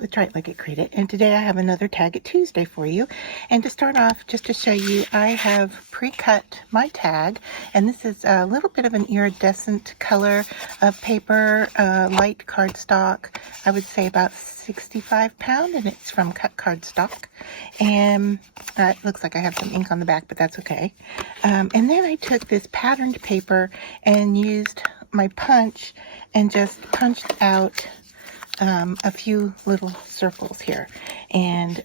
let's write like it created. And today I have another Tag It Tuesday for you. And to start off, just to show you, I have pre-cut my tag, and this is a little bit of an iridescent color of paper, light cardstock. I would say about 65 pound, and it's from Cut Cardstock. And it looks like I have some ink on the back, but that's okay. And then I took this patterned paper and used my punch and just punched out a few little circles here. And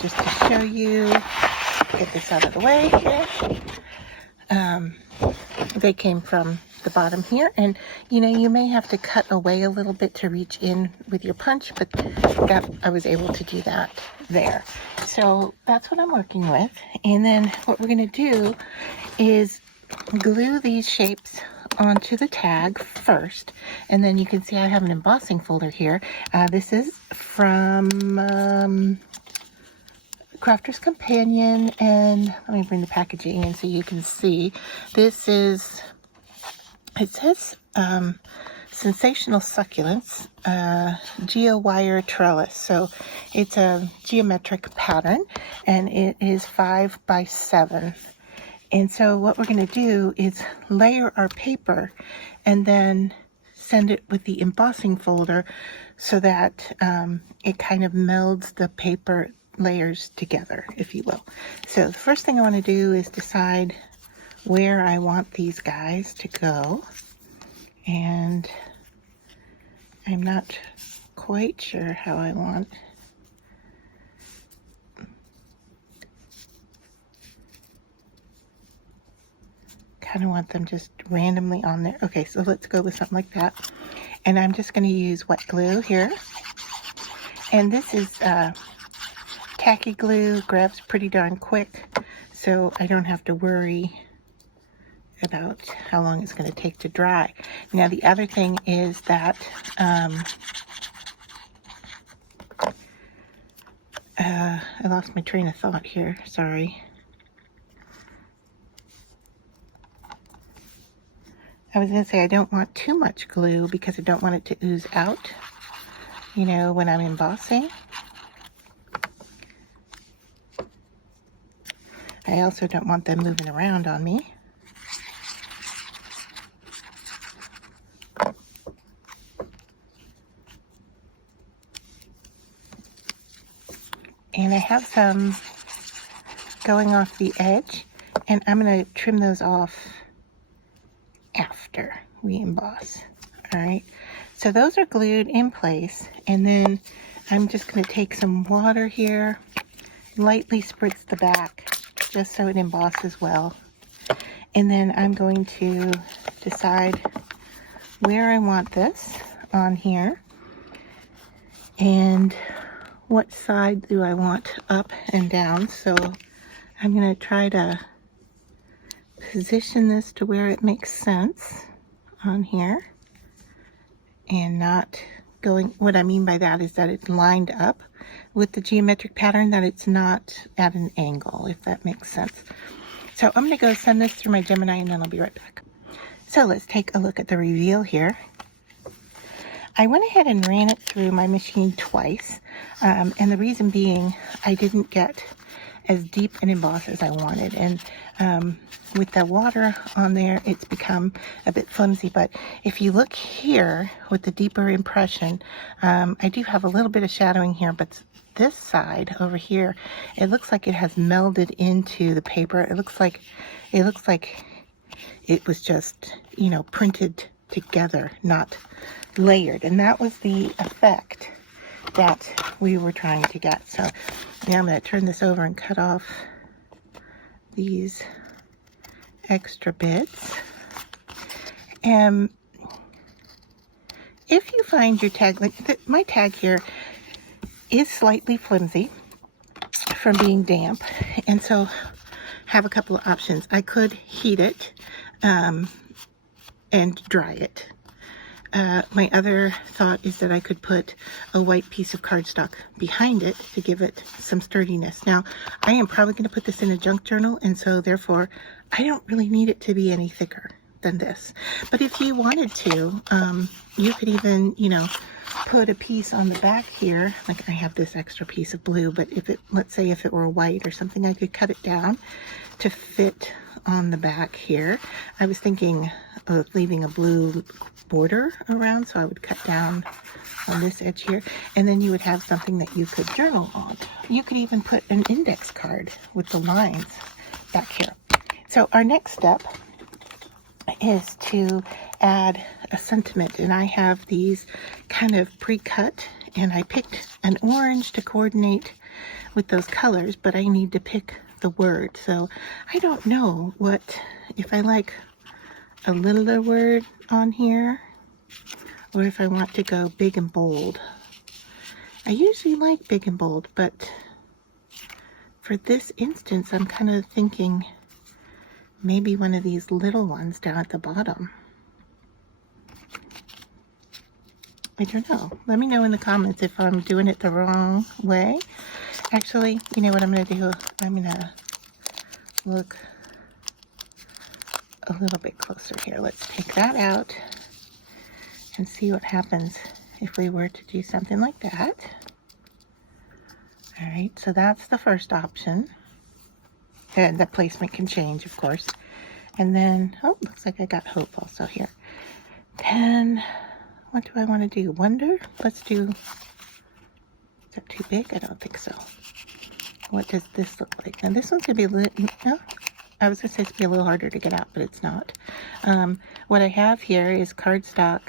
just to show you, get this out of the way here. They came from the bottom here, and you know, you may have to cut away a little bit to reach in with your punch, but that I was able to do that there. So that's what I'm working with. And then what we're going to do is glue these shapes onto the tag first, and then you can see I have an embossing folder here. This is from Crafter's Companion, and let me bring the packaging in so you can see. This is, it says Sensational Succulents GeoWire Trellis. So it's a geometric pattern, and it is 5 by 7. And so what we're going to do is layer our paper and then send it with the embossing folder so that it kind of melds the paper layers together, if you will. So the first thing I want to do is decide where I want these guys to go. And I'm not quite sure how I want. Kind of want them just randomly on there. Okay, so let's go with something like that. And I'm just going to use wet glue here. And this is tacky glue, grabs pretty darn quick, so I don't have to worry about how long it's going to take to dry. Now the other thing is that I lost my train of thought here, sorry. I was going to say I don't want too much glue because I don't want it to ooze out, you know, when I'm embossing. I also don't want them moving around on me. And I have some going off the edge, and I'm going to trim those off after we emboss. All right, so those are glued in place, and then I'm just going to take some water here, lightly spritz the back just so it embosses well, and then I'm going to decide where I want this on here and what side do I want up and down. So I'm going to try to position this to where it makes sense on here and not going, what I mean by that is that it's lined up with the geometric pattern, that it's not at an angle, if that makes sense. So I'm going to go send this through my Gemini, and then I'll be right back. So let's take a look at the reveal here. I went ahead and ran it through my machine twice, and the reason being I didn't get as deep an emboss as I wanted, and with the water on there it's become a bit flimsy. But if you look here with the deeper impression, I do have a little bit of shadowing here, but this side over here, it looks like it has melded into the paper. It looks like it was just, you know, printed together, not layered, and that was the effect that we were trying to get. So now I'm going to turn this over and cut off these extra bits. And if you find your tag, like my tag here is slightly flimsy from being damp, and so have a couple of options. I could heat it and dry it. My other thought is that I could put a white piece of cardstock behind it to give it some sturdiness. Now, I am probably going to put this in a junk journal, and so therefore I don't really need it to be any thicker than this. But if you wanted to, you could even, put a piece on the back here. Like I have this extra piece of blue, but let's say if it were white or something, I could cut it down to fit on the back here. I was thinking of leaving a blue border around, so I would cut down on this edge here, and then you would have something that you could journal on. You could even put an index card with the lines back here. So our next step is to add a sentiment, and I have these kind of pre-cut, and I picked an orange to coordinate with those colors, but I need to pick the word. So I don't know if I like a littler word on here or if I want to go big and bold. I usually like big and bold, but for this instance, I'm kind of thinking maybe one of these little ones down at the bottom. I don't know. Let me know in the comments if I'm doing it the wrong way. Actually, you know what I'm going to do? I'm going to look a little bit closer here. Let's take that out and see what happens if we were to do something like that. All right, so that's the first option. And the placement can change, of course. And then, oh, looks like I got hope also here. Then, what do I want to do? Wonder? Let's do, is that too big? I don't think so. What does this look like? Now this one's going to be a little, no, I was going to say it's going to be a little harder to get out, but it's not. What I have here is cardstock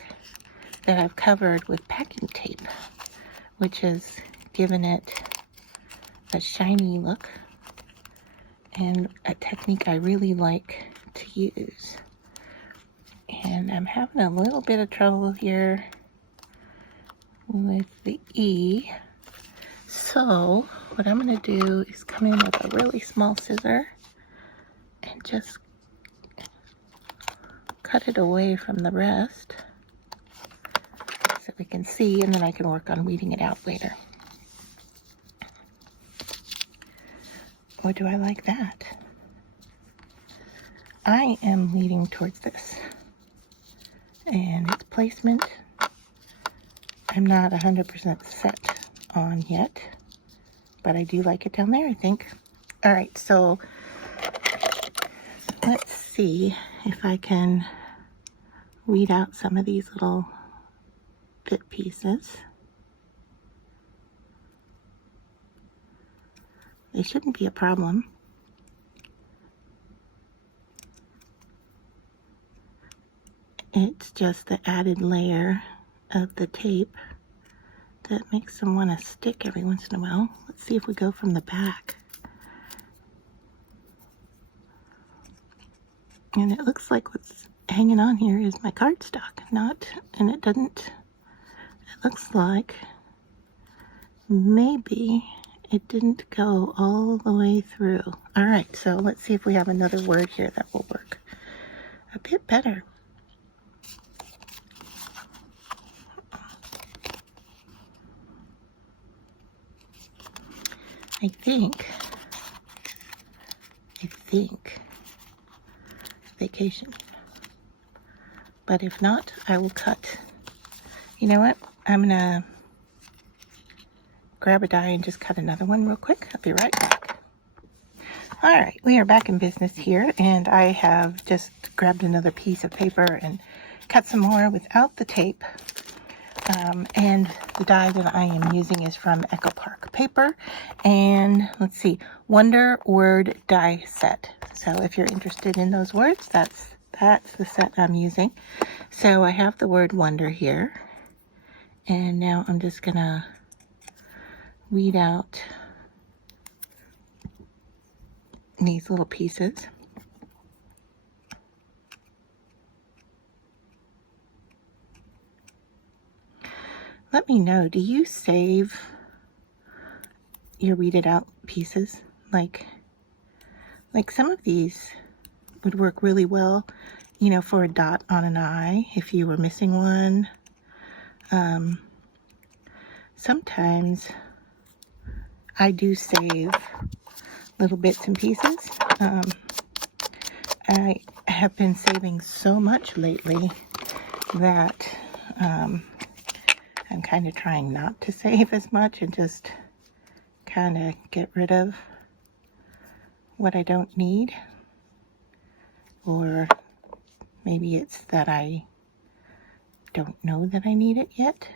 that I've covered with packing tape, which has given it a shiny look and a technique I really like to use. And I'm having a little bit of trouble here with the E. So what I'm going to do is come in with a really small scissor and just cut it away from the rest so we can see, and then I can work on weeding it out later. Or do I like that? I am leaning towards this. And its placement, I'm not 100% set on yet, but I do like it down there, I think. All right, so let's see if I can weed out some of these little bit pieces. They shouldn't be a problem. It's just the added layer of the tape that makes them want to stick every once in a while. Let's see if we go from the back. And it looks like what's hanging on here is my cardstock, and it doesn't, it looks like maybe it didn't go all the way through. All right, so let's see if we have another word here that will work a bit better. I think vacation. But if not, I will cut. You know what? I'm gonna grab a die and just cut another one real quick. I'll be right back. All right, we are back in business here, and I have just grabbed another piece of paper and cut some more without the tape. And the die that I am using is from Echo Park Paper, and let's see, Wonder Word Die Set. So if you're interested in those words, that's the set I'm using. So I have the word wonder here, and now I'm just gonna weed out these little pieces. Let me know, do you save your weeded out pieces? Like some of these would work really well, you know, for a dot on an eye if you were missing one. Sometimes I do save little bits and pieces. I have been saving so much lately that I'm kind of trying not to save as much and just kind of get rid of what I don't need. Or maybe it's that I don't know that I need it yet.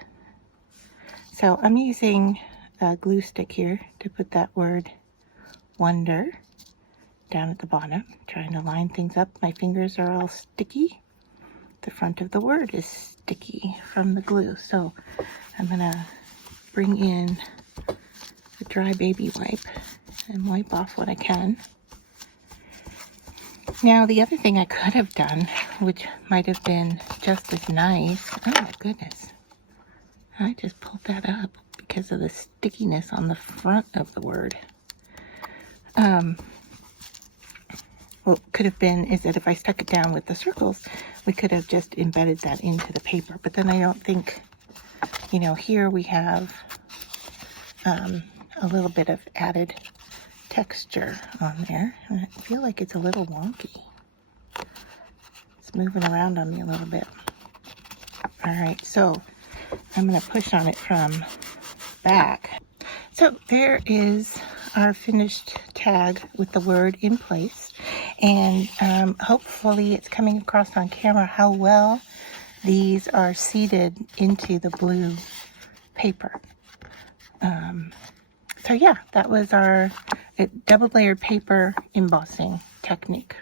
So I'm using a glue stick here to put that word wonder down at the bottom, trying to line things up. My fingers are all sticky. The front of the word is sticky from the glue. So I'm gonna bring in a dry baby wipe and wipe off what I can. Now the other thing I could have done, which might have been just as nice, oh my goodness, I just pulled that up because of the stickiness on the front of the word. What could have been is that if I stuck it down with the circles, we could have just embedded that into the paper. But then I don't think, you know, here we have a little bit of added texture on there. And I feel like it's a little wonky. It's moving around on me a little bit. All right, so I'm going to push on it from back. So there is our finished tag with the word in place. And hopefully it's coming across on camera how well these are seated into the blue paper. So yeah, that was our double layered paper embossing technique.